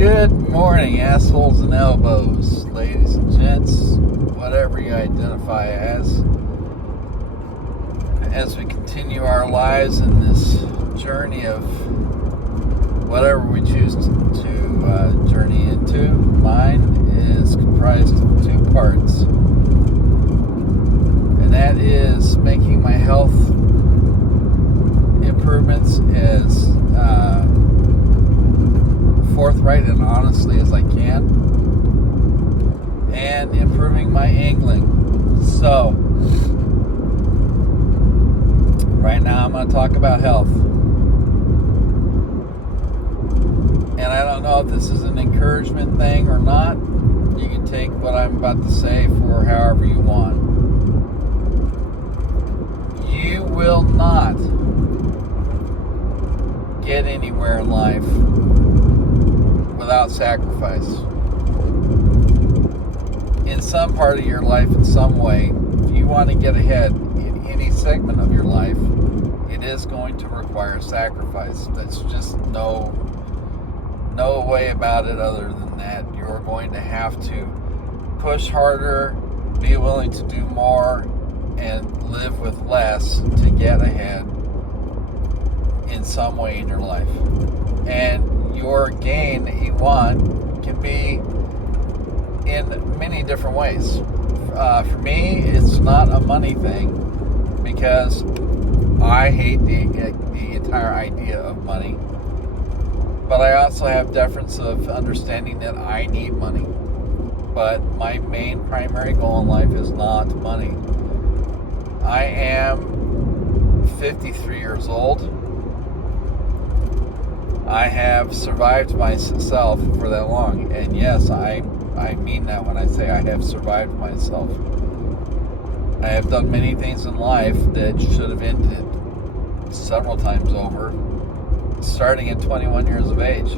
Good morning, assholes and elbows, ladies and gents, whatever you identify as we continue our lives in this journey of whatever we choose to journey into. Mine is comprised of two parts, and that is making my health improvements as forthright and honestly as I can, and improving my angling. So, right now I'm going to talk about health. And I don't know if this is an encouragement thing or not. You can take what I'm about to say for however you want. You will not get anywhere in life without sacrifice. In some part of your life, in some way, if you want to get ahead in any segment of your life, it is going to require sacrifice. That's just no way about it other than that. You're going to have to push harder, be willing to do more, and live with less to get ahead in some way in your life. And your gain that you want can be in many different ways. For me, it's not a money thing because I hate the entire idea of money. But I also have deference of understanding that I need money. But my main primary goal in life is not money. I am 53 years old. I have survived myself for that long. And yes, I mean that when I say I have survived myself. I have done many things in life that should have ended several times over, starting at 21 years of age.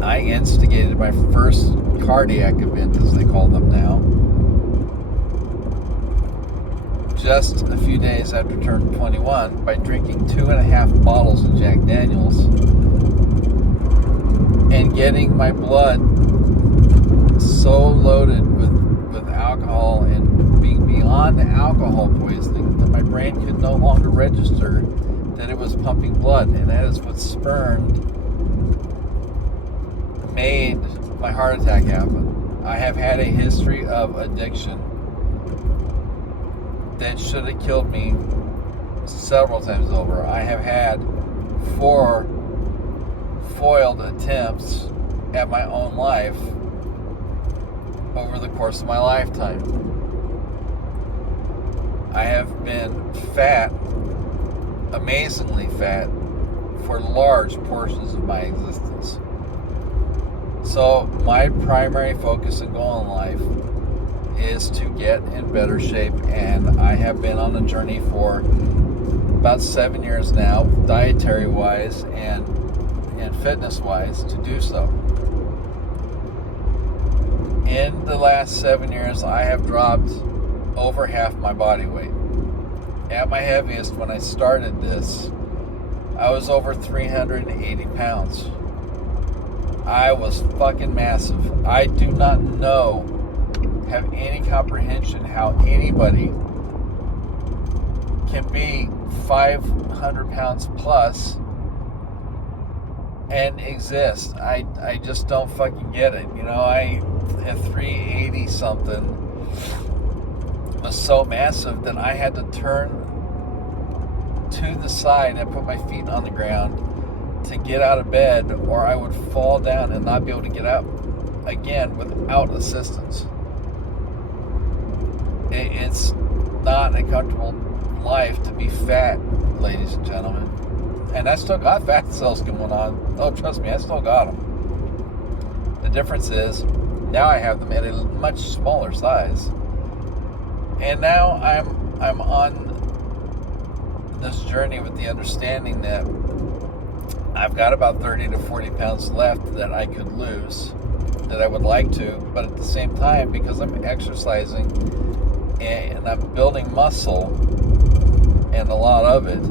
I instigated my first cardiac event, as they call them now, just a few days after turning 21 by drinking 2.5 bottles of Jack Daniels and getting my blood so loaded with alcohol and being beyond alcohol poisoning that my brain could no longer register that it was pumping blood, and that is what made my heart attack happen. I have had a history of addiction that should have killed me several times over. I have had 4 foiled attempts at my own life over the course of my lifetime. I have been fat, amazingly fat, for large portions of my existence. So my primary focus and goal in life is to get in better shape, and I have been on a journey for about 7 years now, dietary wise and fitness wise, to do so. In the last 7 years, I have dropped over half my body weight. At my heaviest, when I started this, I was over 380 pounds. I was fucking massive. I do not have any comprehension how anybody can be 500 pounds plus and exist. I just don't fucking get it. You know, I at 380 something was so massive that I had to turn to the side and put my feet on the ground to get out of bed, or I would fall down and not be able to get up again without assistance. It's not a comfortable life to be fat, ladies and gentlemen. And I still got fat cells going on. Oh, trust me, I still got them. The difference is, now I have them at a much smaller size. And now I'm on this journey with the understanding that I've got about 30 to 40 pounds left that I could lose, that I would like to, but at the same time, because I'm exercising and I'm building muscle, and a lot of it,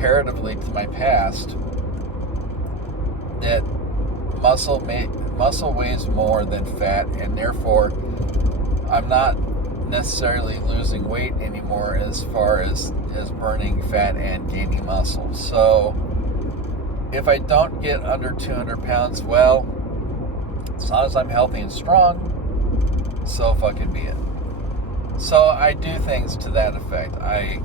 comparatively to my past, that muscle weighs more than fat, and therefore I'm not necessarily losing weight anymore as far as burning fat and gaining muscle. So if I don't get under 200 pounds, well, as long as I'm healthy and strong, so fucking be it. So I do things to that effect. I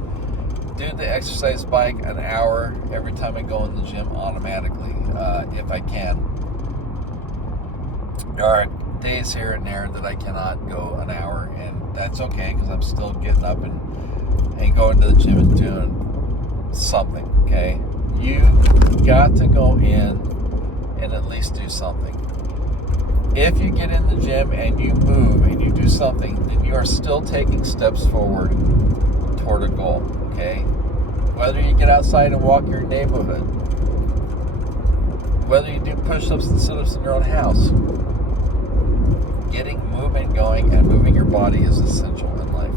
do the exercise bike an hour every time I go in the gym automatically, if I can. There are days here and there that I cannot go an hour, and that's okay because I'm still getting up and going to the gym and doing something, okay? You got to go in and at least do something. If you get in the gym and you move and you do something, then you are still taking steps forward toward a goal, okay? Whether you get outside and walk your neighborhood, whether you do push-ups and sit-ups in your own house, getting movement going and moving your body is essential in life.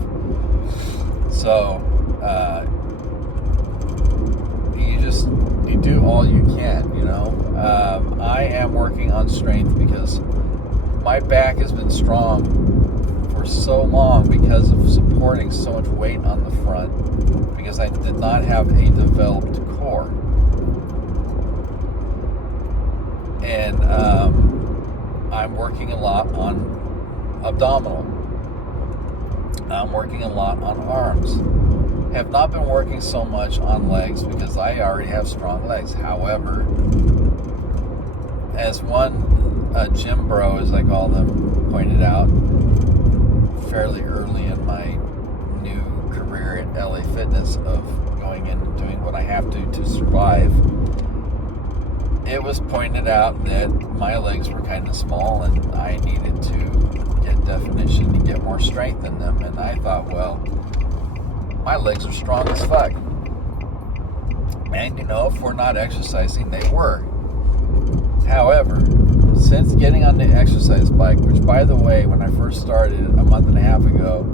So, you do all you can, you know. I am working on strength because my back has been strong for so long because of supporting so much weight on the front, because I did not have a developed core. And I'm working a lot on abdominal. I'm working a lot on arms. Have not been working so much on legs because I already have strong legs. However, as one gym bro, as I call them, pointed out fairly early in my new career at LA Fitness of going in and doing what I have to survive, it was pointed out that my legs were kind of small and I needed to get definition to get more strength in them. And I thought, well, my legs are strong as fuck. And you know, if we're not exercising, they were. However, since getting on the exercise bike, which by the way, when I first started a month and a half ago,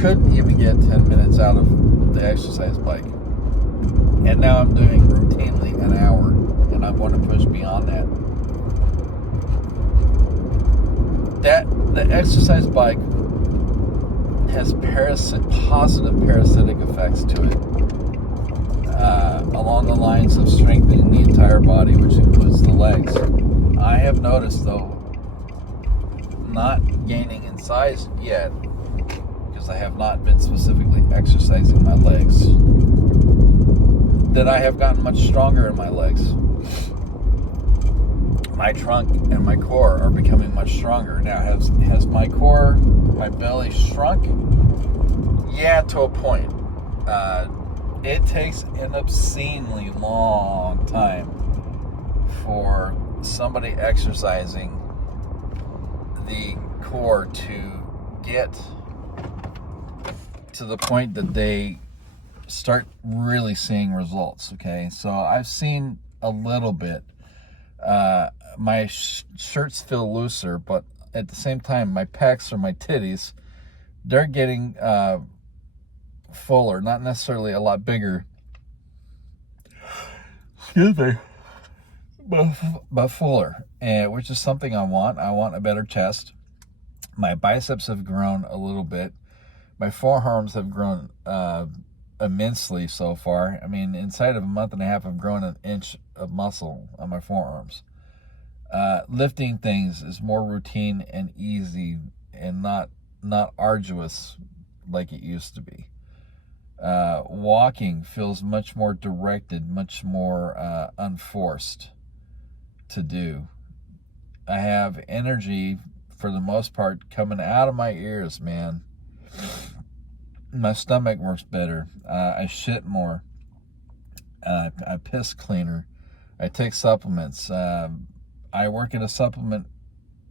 couldn't even get 10 minutes out of the exercise bike. And now I'm doing routinely an hour, and I'm going to push beyond that. The exercise bike has positive parasitic effects to it, along the lines of strengthening the entire body, which includes the legs. I have noticed, though, not gaining in size yet, because I have not been specifically exercising my legs, that I have gotten much stronger in my legs. My trunk and my core are becoming much stronger. Now, has my core, my belly shrunk? Yeah, to a point. It takes an obscenely long time for somebody exercising the core to get to the point that they start really seeing results, okay? So I've seen a little bit. My shirts feel looser, but at the same time, my pecs or my titties, they're getting fuller, not necessarily a lot bigger. Excuse me. But fuller, and which is something I want. I want a better chest. My biceps have grown a little bit. My forearms have grown immensely so far. I mean, inside of a month and a half, I've grown an inch of muscle on my forearms. Lifting things is more routine and easy and not arduous like it used to be. Walking feels much more directed, much more unforced to do. I have energy, for the most part, coming out of my ears, man. My stomach works better. I shit more. I piss cleaner. I take supplements. I work at a supplement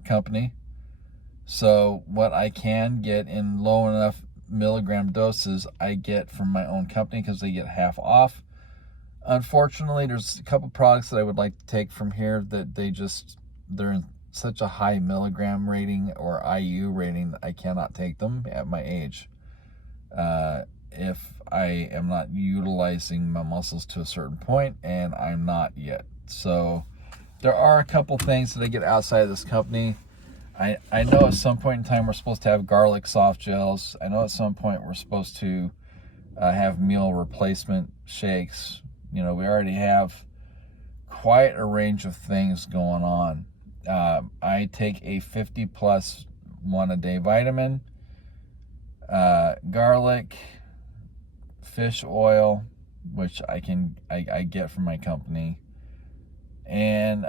company, so what I can get in low enough milligram doses, I get from my own company because they get half off. Unfortunately, there's a couple products that I would like to take from here that they're in such a high milligram rating or IU rating that I cannot take them at my age. if I am not utilizing my muscles to a certain point, and I'm not yet. So there are a couple things that I get outside of this company. I know at some point in time we're supposed to have garlic soft gels. I know at some point we're supposed to have meal replacement shakes. We already have quite a range of things going on. I take a 50 plus one a day vitamin, garlic, fish oil, which I get from my company, and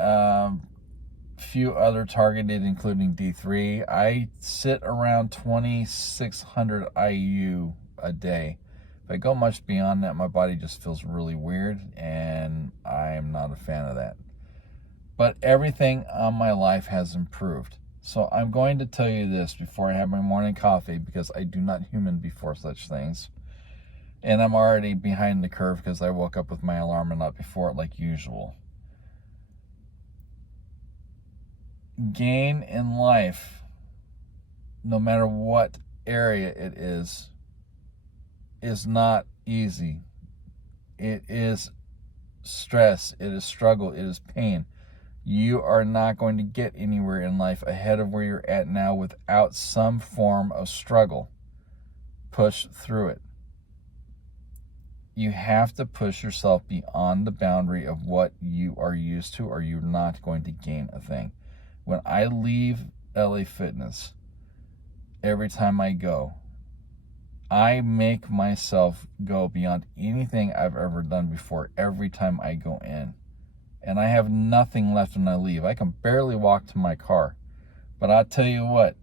few other targeted, including D3. I sit around 2,600 IU a day. If I go much beyond that, my body just feels really weird, and I'm not a fan of that. But everything on my life has improved. So I'm going to tell you this before I have my morning coffee, because I do not human before such things. And I'm already behind the curve because I woke up with my alarm and not before it like usual. Gain in life, no matter what area it is not easy. It is stress, it is struggle, it is pain. You are not going to get anywhere in life ahead of where you're at now without some form of struggle. Push through it. You have to push yourself beyond the boundary of what you are used to, or you're not going to gain a thing. When I leave LA Fitness, every time I go, I make myself go beyond anything I've ever done before every time I go in. And I have nothing left when I leave. I can barely walk to my car. But I'll tell you what,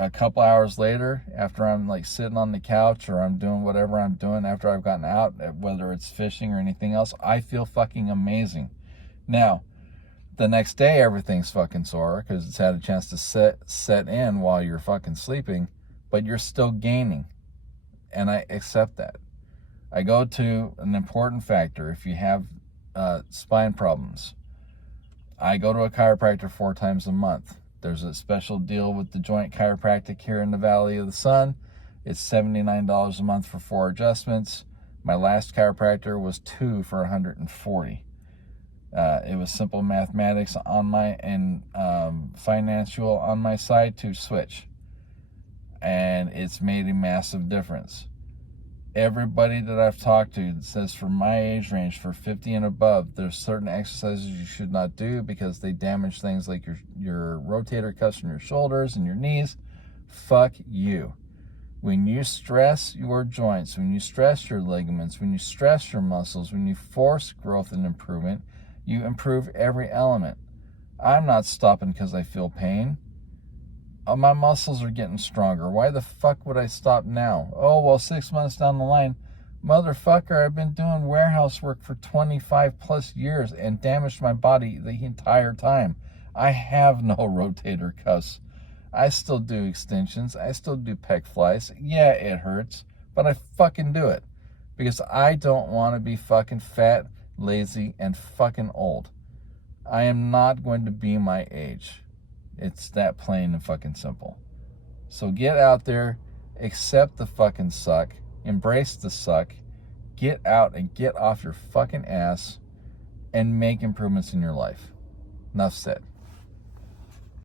a couple hours later, after I'm like sitting on the couch or I'm doing whatever I'm doing after I've gotten out, whether it's fishing or anything else, I feel fucking amazing. Now, the next day, everything's fucking sore because it's had a chance to set in while you're fucking sleeping, but you're still gaining. And I accept that. I go to an important factor. If you have spine problems, I go to a chiropractor 4 times a month. There's a special deal with the Joint Chiropractic here in the Valley of the Sun. It's $79 a month for 4 adjustments. My last chiropractor was 2 for $140. It was simple mathematics on my and financial on my side to switch, and it's made a massive difference. Everybody that I've talked to says for my age range, for 50 and above, there's certain exercises you should not do because they damage things like your rotator cuffs in your shoulders and your knees. Fuck you. When you stress your joints, when you stress your ligaments, when you stress your muscles, when you force growth and improvement, you improve every element. I'm not stopping because I feel pain. My muscles are getting stronger. Why the fuck would I stop now? Oh, well, 6 months down the line. Motherfucker, I've been doing warehouse work for 25 plus years and damaged my body the entire time. I have no rotator cuffs. I still do extensions. I still do pec flies. Yeah, it hurts, but I fucking do it because I don't want to be fucking fat, lazy, and fucking old. I am not going to be my age. It's that plain and fucking simple. So get out there, accept the fucking suck, embrace the suck, get out and get off your fucking ass and make improvements in your life. Enough said.